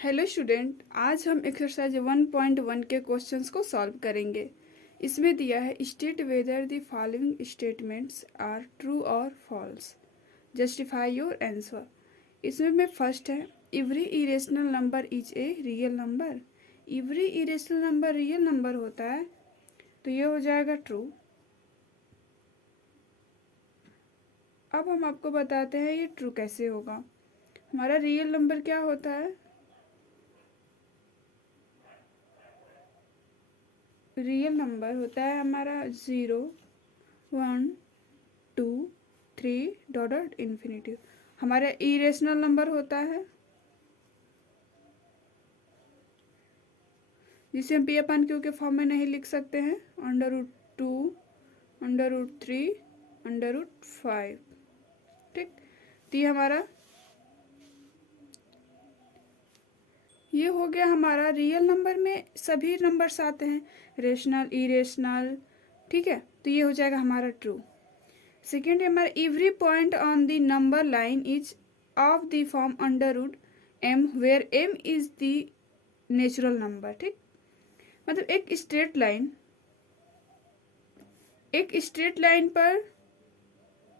Hello student, आज हम exercise 1.1 के क्वेश्चंस को सॉल्व करेंगे। इसमें दिया है state whether the following statements are true और फॉल्स, जस्टिफाई योर आंसर। इसमें में फर्स्ट है every irrational number is a real number. Every irrational number real number होता है, तो ये हो जाएगा ट्रू। अब हम आपको बताते हैं ये ट्रू कैसे होगा। हमारा रियल नंबर क्या होता है? रियल नंबर होता है हमारा 0, 1, 2, 3 डॉट इन्फिनिटी। हमारा इरेशनल नंबर होता है जिसे हम P/Q के फॉर्म में नहीं लिख सकते हैं, √2, √3, √5। ठीक, तो ये हो गया हमारा रियल नंबर में सभी नंबर्स आते हैं, रेशनल, इरेशनल। ठीक है, तो ये हो जाएगा हमारा ट्रू। सेकेंड है हमारा every point on the number line is of the form √m where m is the natural number. ठीक, मतलब एक स्ट्रेट लाइन पर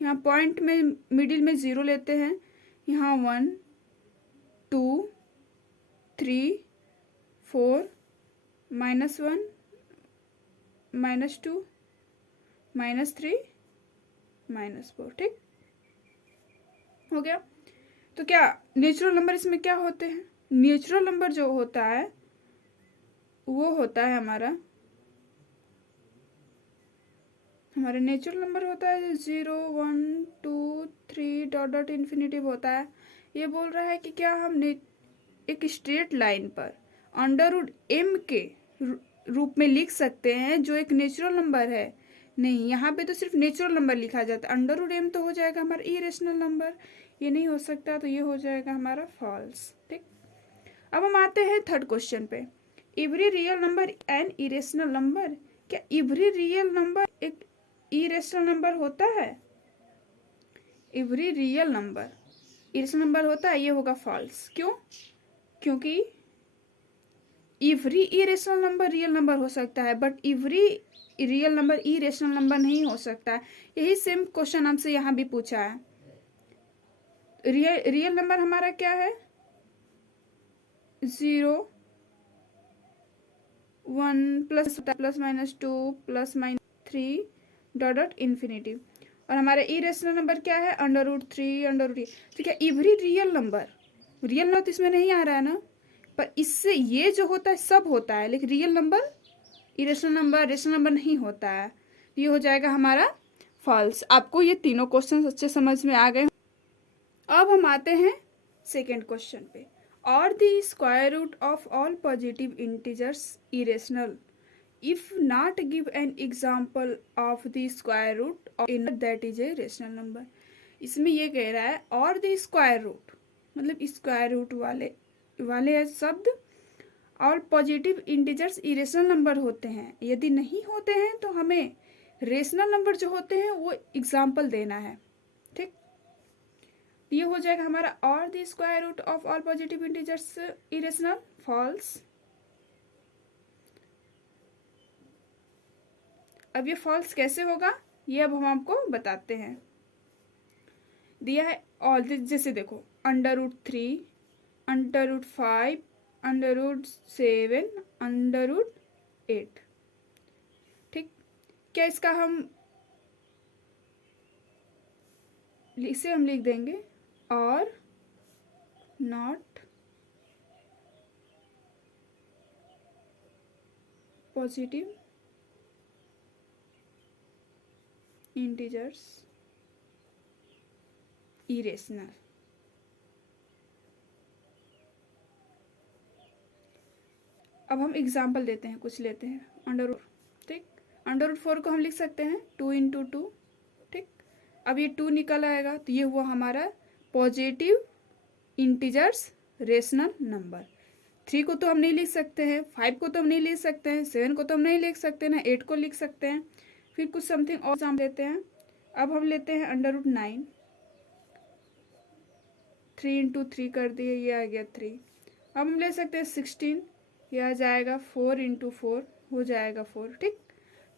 यहाँ पॉइंट में मिडिल में 0 लेते हैं, यहाँ 1, 2, 3, 4, -1, -2, -3, -4। ठीक हो गया। तो क्या नेचुरल नंबर इसमें क्या होते हैं? नेचुरल नंबर जो होता है वो होता है हमारा नेचुरल नंबर होता है 0, 1, 2, 3 डॉट इन्फिनिटी होता है। ये बोल रहा है कि क्या हम एक स्ट्रेट लाइन पर √m के रूप में लिख सकते हैं जो एक नेचुरल नंबर है? नहीं, यहाँ पे तो सिर्फ नेचुरल नंबर लिखा जाता है। √m तो हो जाएगा हमारा इरेशनल नंबर, ये नहीं हो सकता, तो ये हो जाएगा हमारा फॉल्स। ठीक, अब हम आते हैं थर्ड क्वेश्चन पे। Every real number an irrational number. क्या एवरी रियल नंबर एक इरेशनल नंबर होता है? Every real number irrational number होता है, ये होगा फॉल्स। क्यों? क्योंकि every irrational number real number हो सकता है, but every real number irrational number नहीं हो सकता है। यही सेम क्वेश्चन हमसे यहाँ भी पूछा है। रियल नंबर हमारा क्या है? 0, 1 प्लस +-2 +-3 डॉट इन्फिनिटी। और हमारा इरेशनल नंबर क्या है? √3 √3। तो क्या एवरी रियल नंबर तो इसमें नहीं आ रहा है ना, पर इससे ये जो होता है सब होता है, लेकिन real number, irrational number, rational number नहीं होता है। ये हो जाएगा हमारा फॉल्स। आपको ये तीनों क्वेश्चन अच्छे समझ में आ गए। अब हम आते हैं सेकेंड क्वेश्चन पे। और the square root of all positive integers irrational if not give an example of the square root of that is a rational number. इसमें ये कह रहा है और द स्क्वायर रूट, मतलब स्क्वायर रूट वाले शब्द और पॉजिटिव इंटीजर्स इरेशनल नंबर होते हैं। यदि नहीं होते हैं तो हमें रेशनल नंबर जो होते हैं वो एग्जाम्पल देना है। ठीक, ये हो जाएगा हमारा और the square root of all positive integers irrational, false. अब ये फॉल्स कैसे होगा ये अब हम आपको बताते हैं। दिया है ऑल, जैसे देखो √3, √5, √7, √8। ठीक, क्या इसका इसे हम लिख देंगे और नॉट पॉजिटिव इंटीजर्स इरेशनल। अब हम एग्जाम्पल देते हैं, कुछ लेते हैं √4। ठीक, √4 को हम लिख सकते हैं 2 × 2। ठीक, अब ये 2 निकल आएगा, तो ये हुआ हमारा पॉजिटिव इंटीजर्स रेशनल नंबर। 3 को तो हम नहीं लिख सकते हैं, 5 को तो हम नहीं लिख सकते हैं, 7 को तो हम नहीं लिख सकते ना 8 को लिख सकते हैं। फिर कुछ समथिंग और एग्जाम्पल लेते हैं। अब हम लेते हैं √9, 3 × 3 कर दिए, ये आ गया 3। अब हम ले सकते हैं 16, ये आ जाएगा 4 × 4 हो जाएगा 4। ठीक,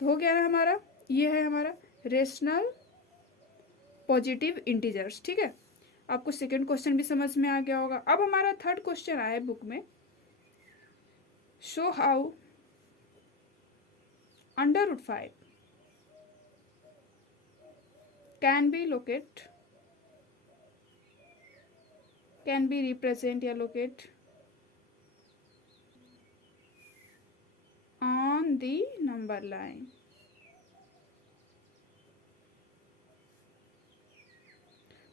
तो हो गया ना हमारा, ये है हमारा रेशनल पॉजिटिव इंटीजर्स। ठीक है, आपको सेकंड क्वेश्चन भी समझ में आ गया होगा। अब हमारा थर्ड क्वेश्चन आया बुक में, show how √5 can be represent या locate on the number line।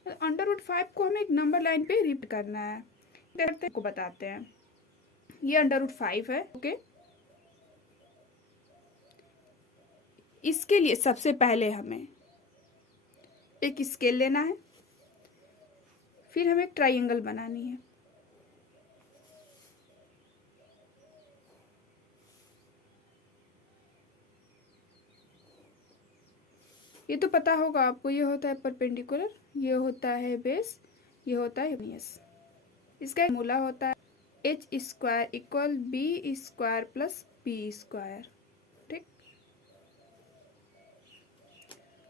√5 को हमें एक नंबर लाइन पे रिपीट करना है, करते को बताते हैं। ये √5 है। ओके, इसके लिए सबसे पहले हमें एक स्केल लेना है, फिर हमें एक ट्राइंगल बनानी है। ये तो पता होगा आपको, ये होता है परपेंडिकुलर, ये होता है बेस, ये होता है बेस। इसका मूला होता है h² = b² + p²। ठीक,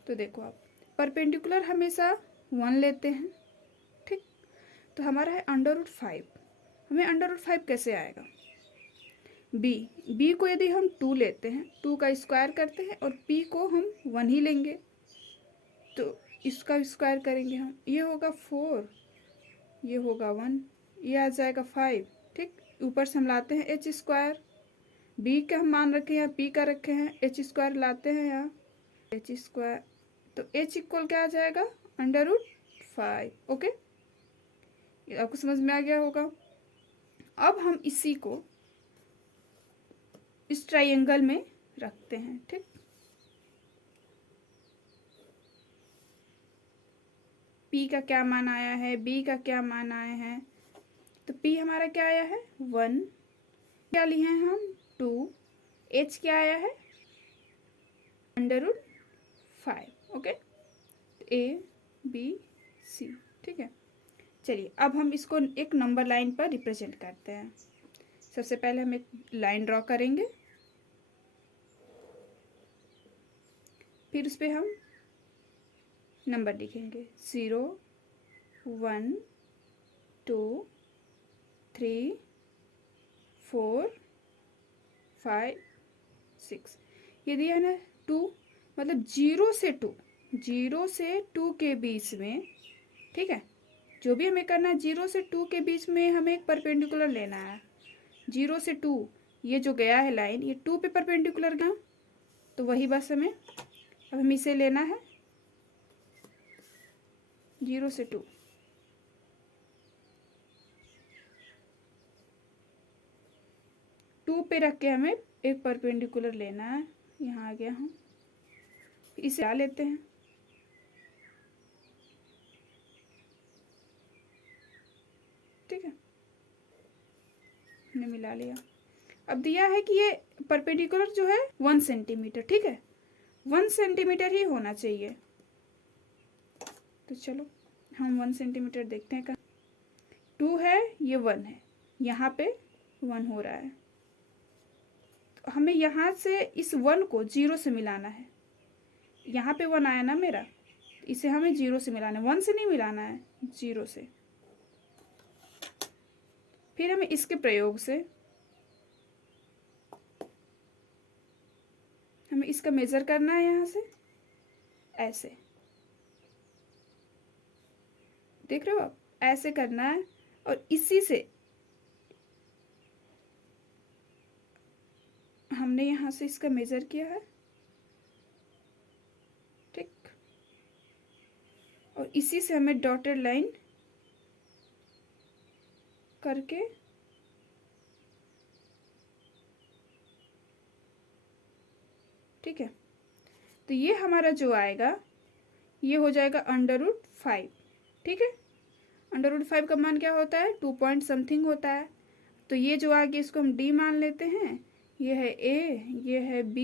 तो देखो आप परपेंडिकुलर हमेशा 1 लेते हैं। ठीक, तो हमारा है √5। हमें √5 कैसे आएगा, b को यदि हम 2 लेते हैं, 2 का स्क्वायर करते हैं, और p को हम 1 ही लेंगे, तो इसका स्क्वायर करेंगे हम, ये होगा 4, ये होगा 1, ये आ जाएगा 5। ठीक, ऊपर से हम लाते हैं h², b का हम मान रखे हैं या p का रखे हैं, h² लाते हैं या h², तो h इक्वल क्या आ जाएगा, √5। ओके, ये आपको समझ में आ गया होगा। अब हम इसी को इस ट्राइंगल में रखते हैं। ठीक, p का क्या मान आया है, b का क्या मान आया है, तो p हमारा क्या आया है 1, क्या लिए हैं हम 2, h क्या आया है √5। Okay, a b c। ठीक है, चलिए अब हम इसको एक नंबर लाइन पर रिप्रेजेंट करते हैं। सबसे पहले हम एक लाइन ड्रॉ करेंगे, फिर उस पर हम नंबर लिखेंगे 0 1 2 3 4 5 6। ये दिया है ना 2, मतलब 0 से 2 के बीच में। ठीक है, जो भी हमें करना है 0 से 2 के बीच में हमें एक परपेंडिकुलर लेना है। 0 से 2 ये जो गया है लाइन, ये 2 पे परपेंडिकुलर गया, तो वही बस हमें अब हमें इसे लेना है 0 से 2। टू पे रख के हमें एक परपेंडिकुलर लेना है, यहाँ आ गया हम, इसे आ लेते हैं। ठीक है, हमने मिला लिया। अब दिया है कि ये परपेंडिकुलर जो है 1 सेंटीमीटर। ठीक है, 1 सेंटीमीटर ही होना चाहिए, तो चलो हम 1 सेंटीमीटर देखते हैं। 2 है, ये 1 है, यहाँ पे 1 हो रहा है, तो हमें यहाँ से इस 1 को 0 से मिलाना है। यहाँ पे 1 आया ना मेरा, इसे हमें 0 से मिलाना है, 1 से नहीं मिलाना है, 0 से। फिर हमें इसके प्रयोग से हमें इसका मेजर करना है, यहाँ से ऐसे, देख रहे हो आप, ऐसे करना है, और इसी से हमने यहाँ से इसका मेजर किया है। ठीक, और इसी से हमें डॉटेड लाइन करके ठीक है, तो ये हमारा जो आएगा ये हो जाएगा √5। ठीक है, √5 का मान क्या होता है 2 पॉइंट समथिंग होता है, तो ये जो आ गया इसको हम d मान लेते हैं। ये है a, ये है b,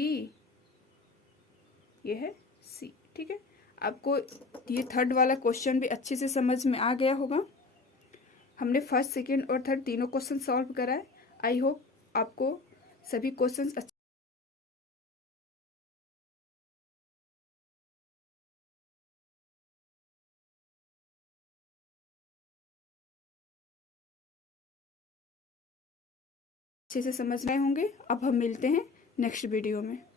ये है c। ठीक है, आपको ये थर्ड वाला क्वेश्चन भी अच्छे से समझ में आ गया होगा। हमने फर्स्ट, सेकेंड और थर्ड तीनों क्वेश्चन सॉल्व करा है। आई होप आपको सभी क्वेश्चंस अच्छे से समझ में होंगे। अब हम मिलते हैं नेक्स्ट वीडियो में।